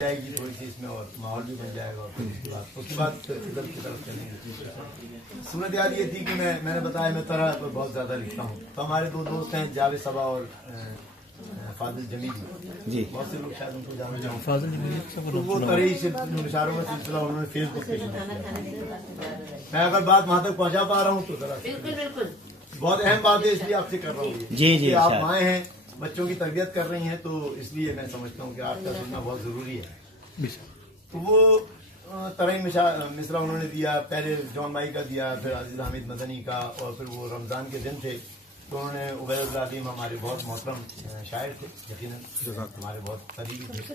جائے گی تھوڑی سی اس میں اور ماحول بھی بن جائے گا اور اس کے بعد ادھر کی طرف چلیں گے. صورت حال یہ تھی کہ میں نے بتایا میں طرح پر بہت زیادہ لکھتا ہوں. تو ہمارے دو دوست ہیں جاوید صبا اور فاضل جمیلی جی. بہت سے لوگ شاید ان کو جانتے ہوں. فاضل جمیلی وہ طرح اشاروں کا سلسلہ انہوں نے فیس بک پہ شروع کیا. میں اگر بات وہاں تک پہنچا پا رہا ہوں تو ذرا بہت اہم بات ہے اس لیے آپ سے کر رہا ہوں جی. آپ مائیں ہیں بچوں کی تربیت کر رہی ہیں تو اس لیے میں سمجھتا ہوں کہ آپ کا سننا بہت ضروری ہے. تو وہ طرح مصرع انہوں نے دیا. پہلے جون بھائی کا دیا, پھر عزیز حامد مدنی کا, اور پھر وہ رمضان کے دن تھے تو انہوں نے عبید اللہ عظیم ہمارے بہت محترم شاعر تھے, یقیناً ہمارے بہت قریبی تھے,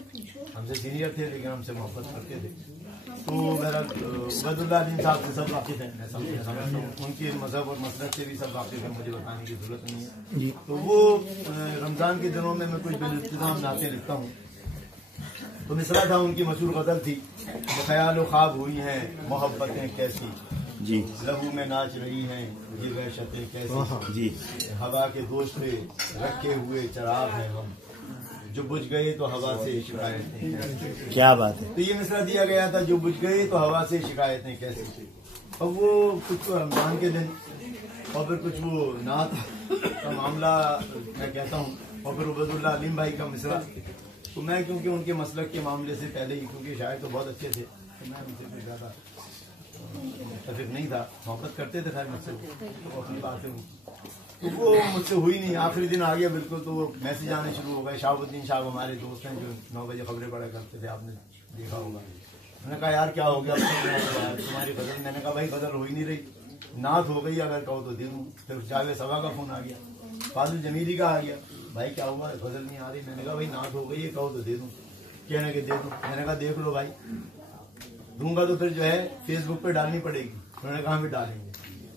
ہم سے سینئر تھے لیکن ہم سے محبت کرتے تھے. تو عبید اللہ عظیم صاحب سے سب واقف ہیں, میں سمجھتا ہوں ان کے مذہب اور مسلک سے بھی سب واقف ہیں, مجھے بتانے کی ضرورت نہیں ہے. تو وہ رمضان کے دنوں میں کچھ بالانتظام نعتیں لکھتا ہوں. تو مصرع تھا ان کی مشہور غزل تھی, خیال و خواب ہوئی ہیں محبتیں کیسی جی, لہو میں ناچ رہی ہیں یہ وحشتیں کیسی جی, ہوا کے دوش پہ رکھے ہوئے چراغ ہیں ہم, جو بجھ گئے تو ہوا سے شکایتیں. کیا بات ہے. تو یہ مصرع دیا گیا تھا, جو بجھ گئے تو ہوا سے شکایتیں کیسی. اب وہ کچھ تو رمضان کے دن اور پھر کچھ وہ نعت کا معاملہ میں کہتا ہوں, اور پھر عبید اللہ علیم بھائی کا مصرع. تو میں کیونکہ ان کے مسلک کے معاملے سے پہلے ہی, کیونکہ شاعر تو بہت اچھے تھے, تو میں ان سے کوئی زیادہ متفق نہیں تھا. محبت کرتے تھے خیر مجھ سے, تو اپنی باتیں تو وہ مجھ سے ہوئی نہیں. آخری دن آ گیا بالکل, تو وہ میسج آنے شروع ہو گئے. شہاب الدین صاحب ہمارے دوست ہیں جو 9 بجے خبریں پڑھا کرتے تھے, آپ نے دیکھا ہوگا. میں نے کہا یار کیا ہو گیا تمہاری غزل. میں نے کہا بھائی غزل ہو ہی نہیں رہی, نعت ہو گئی, اگر کہو تو دے دوں. پھر جاوید صبا کا فون آ گیا, فاضل جمیلی کا آ گیا, بھائی کیا ہوا غزل نہیں آ رہی. میں نے کہا بھائی نعت ہو گئی ہے, کہو تو دے دوں. کہنے کہ دے دوں. میں نے کہا دیکھ لو بھائی, دوں گا تو پھر جو ہے فیس بک پہ ڈالنی پڑے گی. انہوں نے کہا بھی ڈالیں گے,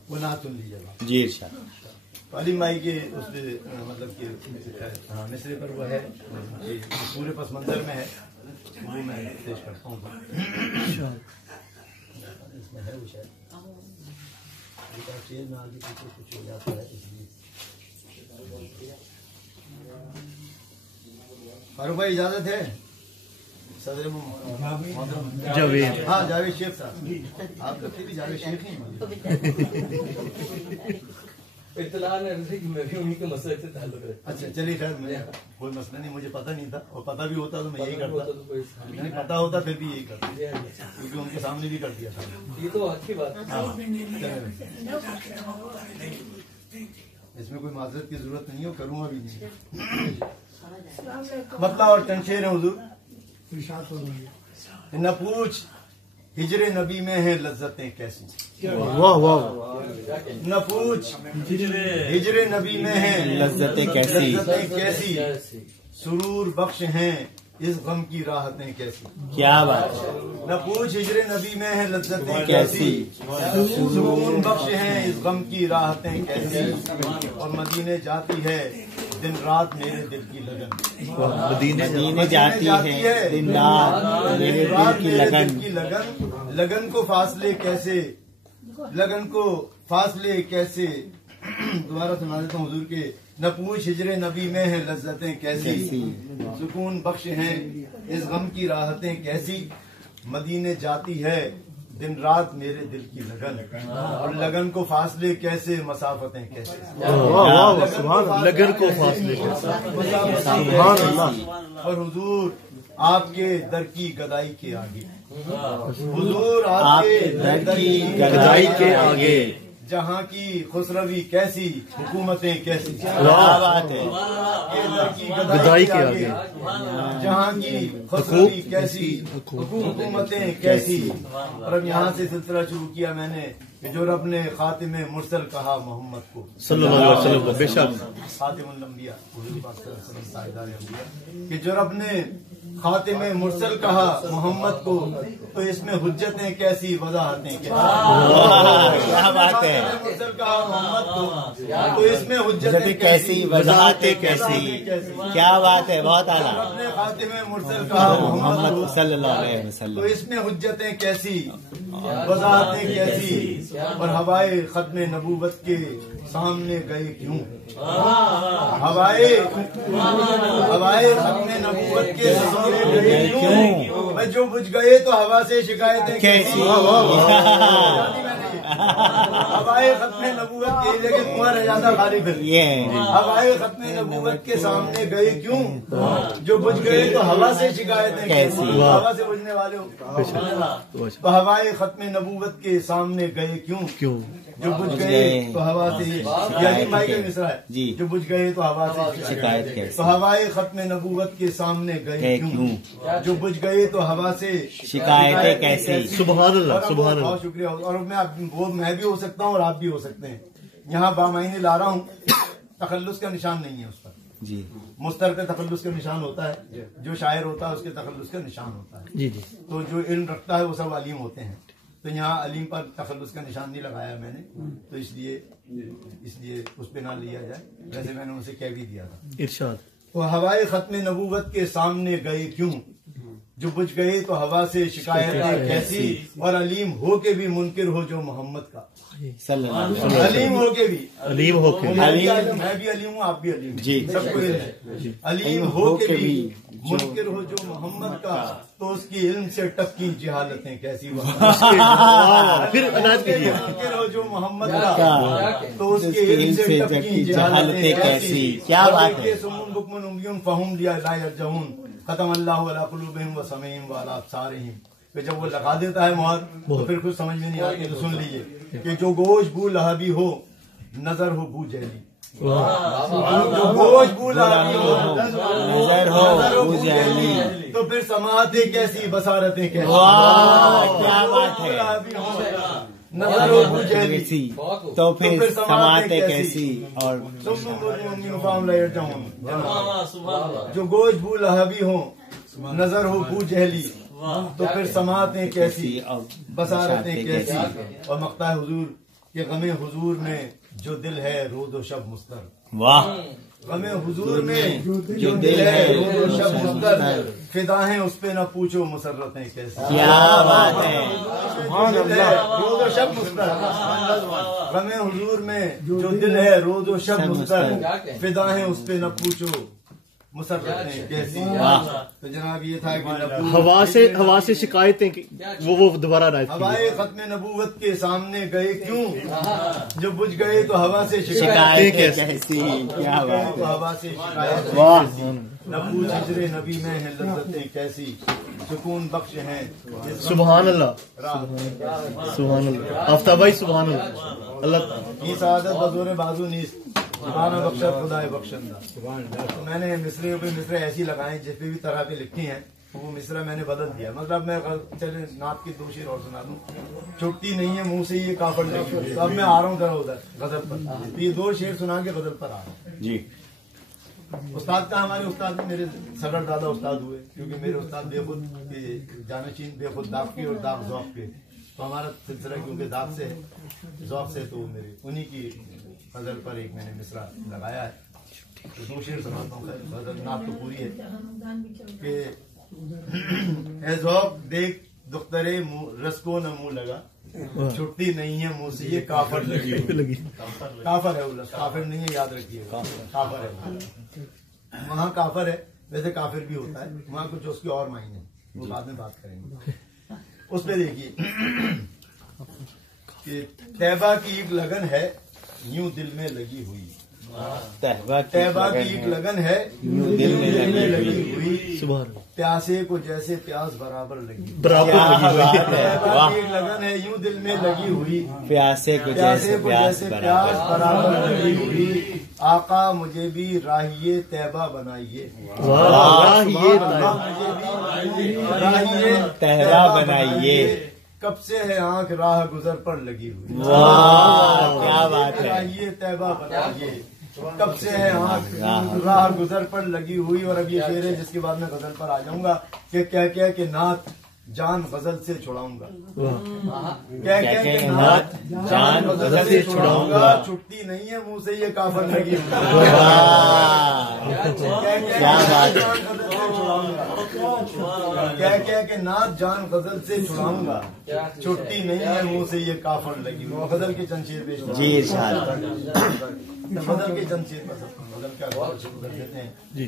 وہ نعت سن لیجیے گا جی. علیم بھائی کے اس پہ مطلب کہ مصرے پر وہ ہے, پورے پس منظر میں ہے, وہ میں پیش کرتا ہوں. اس میں ہے وہ شاید چیز میں آگے پیچھے کچھ ہو جاتا ہے, اس لیے فاروق بھائی اجازت ہے. صدر جاوید, ہاں جاوید شیخ صاحب, آپ تو پھر بھی جاوید شیخ ہی ہیں. اطلاع میں بھی انہیں کے مسئلے سے تعلق ہے. اچھا چلیے خیر, مجھے کوئی مسئلہ نہیں, مجھے پتہ نہیں تھا, اور پتہ بھی ہوتا تو میں یہی کرتا. نہیں پتہ ہوتا پھر بھی یہی کرتا, کیونکہ ان کے سامنے بھی کر دیا تھا. یہ تو اچھی بات ہے. اس میں کوئی معذرت کی ضرورت نہیں ہے, کروں گا بھی نہیں. مطلع اور چند شعر ہیں حضور. نہ پوچھ ہجر نبی میں ہے لذتیں کیسی, نہ پوچھ ہجر نبی میں ہے لذتیں کیسی, سرور بخش ہیں اس غم کی راحتیں کیسی. کیا بات ہے. نہ پوچھ ہجر نبی میں ہے لذتیں کیسی, سکون بخش ہیں اس غم کی راحتیں کیسی, اور مدینے جاتی ہے دن رات میرے دل کی لگن. مدینے جاتی ہے دن رات میرے دل کی لگن. لگن کو فاصلے کیسے, لگن کو فاصلے کیسے, دوبارہ سنا دیتا ہوں حضور کے. نہ پوچھ ہجر نبی میں ہے لذتیں کیسی, سکون بخش ہیں اس غم کی راحتیں کیسی, مدینے جاتی ہے دن رات میرے دل کی لگن, اور لگن کو فاصلے کیسے مسافتیں کیسے. لگن کو فاصلے کیسے, اور حضور آپ کے در کی گدائی کے آگے, حضور آپ کے در کی گدائی کے آگے, جہاں کی خسروی کیسی حکومتیں کیسی. بات ہے. گدائی کے آگے جہاں کی خسروی کیسی حکومتیں کیسی. اور اب یہاں سے سلسلہ شروع کیا میں نے کہ جو رب نے خاتم مرسل کہا محمد کو صلی اللہ علیہ وسلم, بے شک خاتم الانبیاء, کہ جو رب نے خاتم مرسل کہا محمد کو, تو اس میں حجتیں کیسی وضاحتیں کیسی. کیا بات ہے. مرسل کہا محمد کو, تو اس میں حجتیں کیسی وضاحتیں کیسی. کیا بات ہے, بہت اعلیٰ. اپنے خاتم مرسل کہا محمد صلی اللہ علیہ وسلم, تو اس میں حجتیں کیسی وضاحتیں کیسی. اور ہوائے ختم نبوت کے سامنے گئے کیوں, ہوائے ختم نبوت کے سامنے گئے کیوں. मैं जो बुझ गए तो हवा से शिकायतें कैसी हवाए खत्मे नबूवत के जगह कुआं रह जाता खाली फिर ये हवाए खत्मे नबूवत के सामने गए क्यों जो बुझ गए तो हवा से शिकायतें कैसी हवा से बुझने वाले हो तो हवाए खत्मे नबूवत के सामने गए क्यों जो बुझ गए तो हवा से यानी भाई का मिसरा है जी। जो बुझ गए तो हवा से शिकायत कैसी तो हवाए खत्मे नबूवत के सामने गए क्यों जो बुझ गए तो हवा से शिकायतें कैसी सुभान अल्लाह और सुभान अल्लाह। बहुत शुक्रिया और मैं भी हो सकता हूँ और आप भी हो सकते हैं। यहाँ बामायने ला रहा हूँ, तखल्लुस का निशान नहीं है उस पर। जी मुस्तर पे तखल्लुस का निशान होता है, जो शायर होता है उसके तखल्लुस का निशान होता है। जी जी तो जो इल्म रखता है वो सब अलीम होते हैं। तो यहाँ अलीम पर तखल्लुस का निशान नहीं लगाया मैंने, तो इसलिए उस पे ना लिया जाए। वैसे मैंने उनसे कह भी दिया था। इरशाद। तो हवाए खत्मे नबूवत के सामने गए क्यों जो बुझ गए तो हवा से शिकायतें कैसी और अलीम हो के भी मुनकिर हो जो मोहम्मद का सल्लल्लाहु अलैहि वसल्लम। अलीम हो के भी अलीम होके मैं भी अलीम हूँ, आप भी अलीम जी। सबको इल्म है। अलीम हो के भी मुनकिर हो जो मोहम्मद का तो उसकी इल्म से टपकी जिहालतें कैसी फिर अनाज कीजिए। मुनकिर हो जो मोहम्मद का तो उसके इल्म से टपकी जिहालतें कैसी। क्या बात है। सुमुन बुकमुन उम्मियुन फहुम लिया ला यरजऊन खत्म अल्लाहु अला कुलूबिहिम व समीहिम व अला अब्सारिहिम। फिर जब वो लगा देता है मुहर तो फिर कुछ समझ में नहीं आती। तो सुन लीजिए कि जो गोश बू लहबी हो नजर हो बू जहली। जो गोश बू लहबी हो नजर हो बू जहली। तो फिर समातें कैसी बसारतें कैसी। वाह, क्या बात है। नजर हो बू जहली कैसी तो फिर समाते कैसी और जो गोश बू लहबी हो नजर हो बू जहली तो फिर समातें कैसी बसारतें कैसी। और मक्ता हुजूर के गमे हुजूर में जो दिल है रोज़ो शब मुस्तर। वाह। गमे हुजूर में जो दिल है रोज़ो शब मुस्तर फिदा है उस पे न पूछो मुसर्रतें कैसी। क्या बात है। रोज़ो शब मुस्तर गमे हुजूर में जो दिल है रोज़ो शब मुस्तर फिदा है उस पे न पूछो मुसर्रतें कैसी। तो जनाब ये था कि हवा से शिकायतें वो दोबारा राइट हवाए खत्मे नबूवत के सामने गए क्यों जो बुझ गए तो हवा से शिकायतें कैसी। क्या बात तो हवा से शिकायत वाह। नबूज हिजरे नबी में है लज्जतें कैसी सुकून बख्श हैं सुभान अल्लाह सुभान अल्लाह। आफ्ताब भाई सुभान अल्लाह। अल्लाह नी सादत बजोर बाजू नीस जुबाना बख्शा खुदाए बख्शंदा। तो मैंने मिसरे पे मिसरे ऐसी लगाए जिस पे भी तरह पे लिखी हैं वो मिसरा मैंने बदल दिया। मतलब मैं चले नात की दो शेर और सुना दूं। छुट्टी नहीं है मुंह से ये काफड़ लगी। तो अब मैं आ रहा हूँ जरा उधर गजल पर। तो ये दो शेर सुना के गजल पर आ रहा हूँ। जी। उस्ताद का हमारे उस्ताद मेरे सगर दादा उस्ताद हुए क्योंकि मेरे उस्ताद बेखुद के जानशीन बेखुद दाग के और दाग ज़ौक़ के। तो हमारा सिलसिला क्योंकि दाग से है ज़ौक़ से तो मेरे उन्हीं की गजल पर एक मैंने मिसरा लगाया है। तो दो शेर सुनाता हूँ। गजल नात तो पूरी है कि ए ज़ौक़ देख दुख्तरे रस्को न मुँह लगा छुट्टी नहीं है मुँह से ये काफर लगी। काफर है वो, काफिर नहीं है याद रखिए। काफर है वहाँ काफर है, वैसे काफिर भी होता है वहाँ कुछ उसकी और मायने वो बाद में बात करेंगे। उस पे देखिए कि तैबा की एक लगन है यूं दिल में लगी हुई। तैबा की एक लगन है यूं दिल में लगी हुई। प्यासे को जैसे प्यास बराबर लगी। तैबा की एक लगन है यूं दिल में लगी हुई। प्यासे को जैसे प्यास बराबर लगी हुई। आका मुझे भी राहिए तैबा बनाइए। राहिए तैबा बनाइए। कब से है आंख राह गुजर पर लगी हुई। वाह, क्या बात है। राहिए तैबा बनाइए कब से है आंख राह गुजर पर लगी हुई। और अब ये शेर है जिसके बाद मैं गजल पर आ जाऊंगा कि क्या क्या के नात जान गजल से छुड़ाऊंगा। क्या क्या के नात जान गजल से छुड़ाऊंगा। छुट्टी नहीं है मुंह से ये काफर लगी हुई। क्या बात है। क्या क्या के नात जान गजल से छुड़ाऊंगा। छुट्टी नहीं है मुंह से ये काफर लगी हुई। गजल के चंद शेर पेश जी इरशाद। गजल के चंद शेर पर गजल का शुरू कर देते हैं। जी